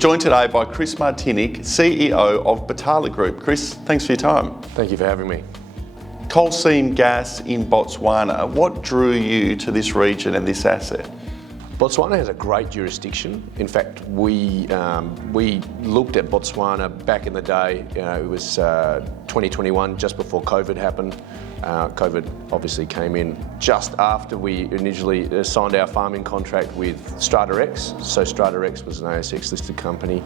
joined today by Kris Martinick, CEO of Botala Group. Kris, thanks for your time. Thank you for having me. Coal seam gas in Botswana. What drew you to this region and this asset? Botswana has a great jurisdiction. In fact, we looked at Botswana back in the day. It was 2021, just before COVID happened. COVID obviously came in just after we initially signed our farming contract with Strata X. So Strata X was an ASX listed company.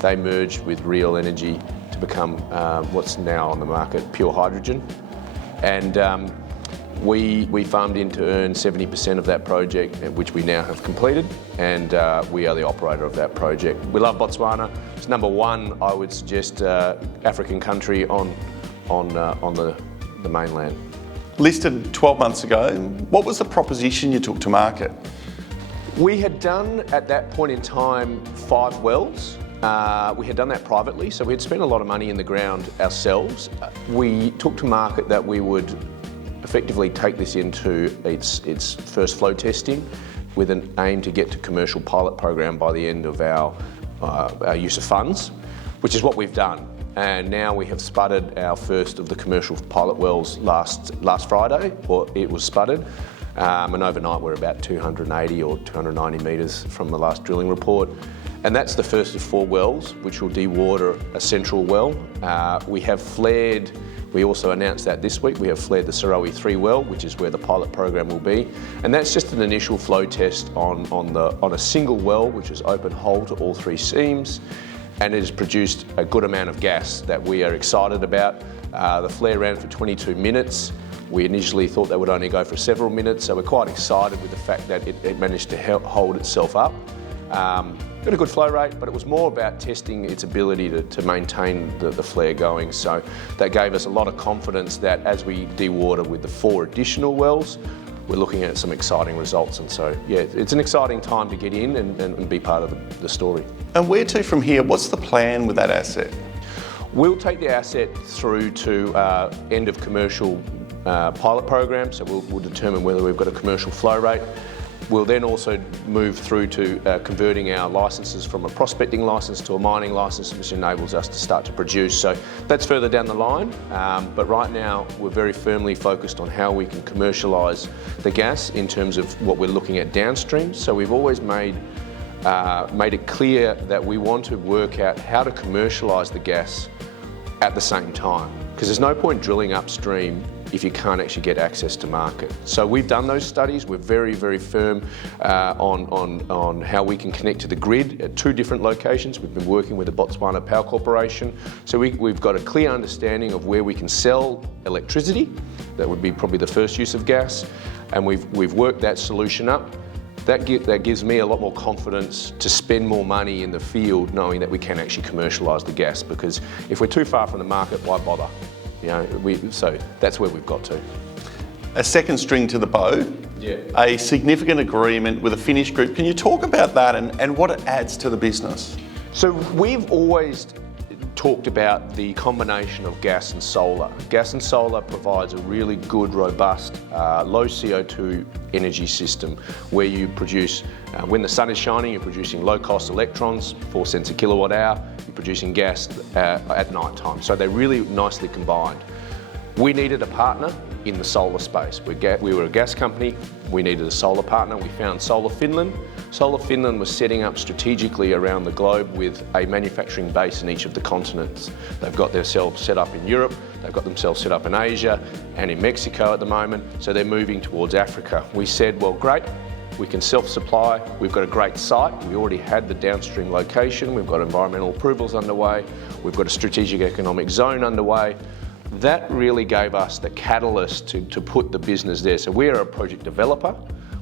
They merged with RIU Energy to become what's now on the market, pure hydrogen. And we farmed in to earn 70% of that project, which we now have completed, and we are the operator of that project. We love Botswana. It's number one, I would suggest, African country on the mainland. Listed 12 months ago, what was the proposition you took to market? We had done, at that point in time, 5 wells. We had done that privately, so we had spent a lot of money in the ground ourselves. We took to market that we would effectively take this into its first flow testing with an aim to get to commercial pilot program by the end of our use of funds, which is what we've done. And now we have spudded our first of the commercial pilot wells last Friday, or it was spudded. And overnight we're about 280 or 290 metres from the last drilling report. And that's the first of 4 wells, which will dewater a central well. We have flared, we also announced that this week, we have flared the Sarawi 3 well, which is where the pilot program will be. And that's just an initial flow test on a single well, which is open hole to all 3 seams. And it has produced a good amount of gas that we are excited about. The flare ran for 22 minutes. We initially thought they would only go for several minutes, so we're quite excited with the fact that it managed to hold itself up. Got a good flow rate, but it was more about testing its ability to maintain the flare going. So that gave us a lot of confidence that as we dewater with the 4 additional wells, we're looking at some exciting results. And so, yeah, it's an exciting time to get in and be part of the story. And where to from here? What's the plan with that asset? We'll take the asset through to end of commercial pilot program. So we'll determine whether we've got a commercial flow rate. We'll then also move through to converting our licences from a prospecting licence to a mining licence, which enables us to start to produce. So that's further down the line, but right now we're very firmly focused on how we can commercialise the gas in terms of what we're looking at downstream. So we've always made it clear that we want to work out how to commercialise the gas at the same time, because there's no point drilling upstream if you can't actually get access to market. So we've done those studies. We're very, very firm on how we can connect to the grid at 2 different locations. We've been working with the Botswana Power Corporation. So we've got a clear understanding of where we can sell electricity. That would be probably the first use of gas. And we've worked that solution up. That gives me a lot more confidence to spend more money in the field, knowing that we can actually commercialise the gas, because if we're too far from the market, why bother? You know, so that's where we've got to. A second string to the bow, yeah. A significant agreement with a Finnish group. Can you talk about that and what it adds to the business? So we've always talked about the combination of gas and solar. Gas and solar provides a really good, robust, low CO2 energy system where you produce, when the sun is shining, you're producing low-cost electrons, 4 cents a kilowatt hour. You're producing gas at night time. So they're really nicely combined. We needed a partner in the solar space. We were a gas company. We needed a solar partner. We found Solar Finland. Solar Finland was setting up strategically around the globe with a manufacturing base in each of the continents. They've got themselves set up in Europe, they've got themselves set up in Asia and in Mexico at the moment, so they're moving towards Africa. We said, well, great, we can self-supply, we've got a great site, we already had the downstream location, we've got environmental approvals underway, we've got a strategic economic zone underway. That really gave us the catalyst to put the business there. So we're a project developer.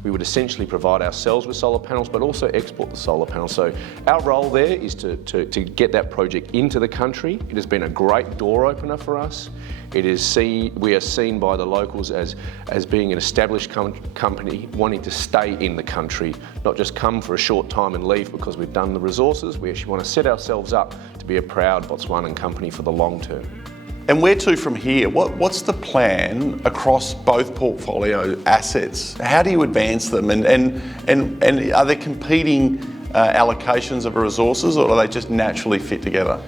We would essentially provide ourselves with solar panels, but also export the solar panels. So our role there is to get that project into the country. It has been a great door opener for us. We are seen by the locals as being an established company wanting to stay in the country, not just come for a short time and leave because we've done the resources. We actually want to set ourselves up to be a proud Botswanan company for the long term. And where to from here? What's the plan across both portfolio assets? How do you advance them? And are there competing allocations of resources, or do they just naturally fit together?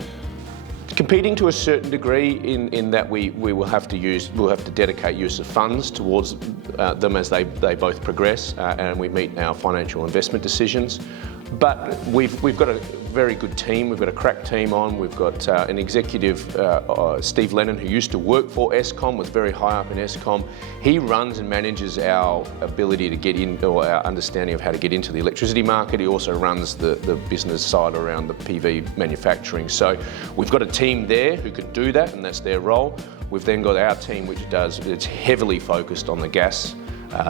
Competing to a certain degree in that we will have to dedicate use of funds towards them as they both progress and we meet our financial investment decisions. But we've got a very good team. We've got a crack team on. We've got an executive, Steve Lennon, who used to work for Eskom, was very high up in Eskom. He runs and manages our ability to get in, or our understanding of how to get into the electricity market. He also runs the business side around the PV manufacturing. So we've got a team there who can do that, and that's their role. We've then got our team, it's heavily focused on the gas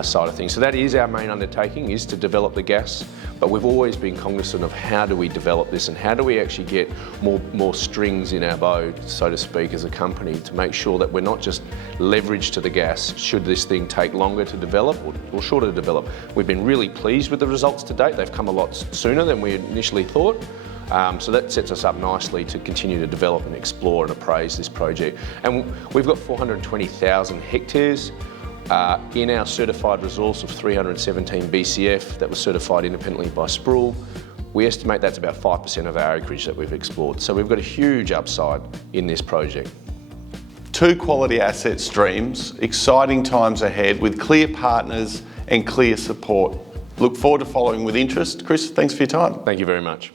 side of things. So that is our main undertaking, is to develop the gas, but we've always been cognizant of how do we develop this and how do we actually get more strings in our bow, so to speak, as a company, to make sure that we're not just leveraged to the gas should this thing take longer to develop or shorter to develop. We've been really pleased with the results to date. They've come a lot sooner than we initially thought. So that sets us up nicely to continue to develop and explore and appraise this project. And we've got 420,000 hectares in our certified resource of 317 BCF that was certified independently by Sproul. We estimate that's about 5% of our acreage that we've explored. So we've got a huge upside in this project. 2 quality asset streams, exciting times ahead with clear partners and clear support. Look forward to following with interest. Kris, thanks for your time. Thank you very much.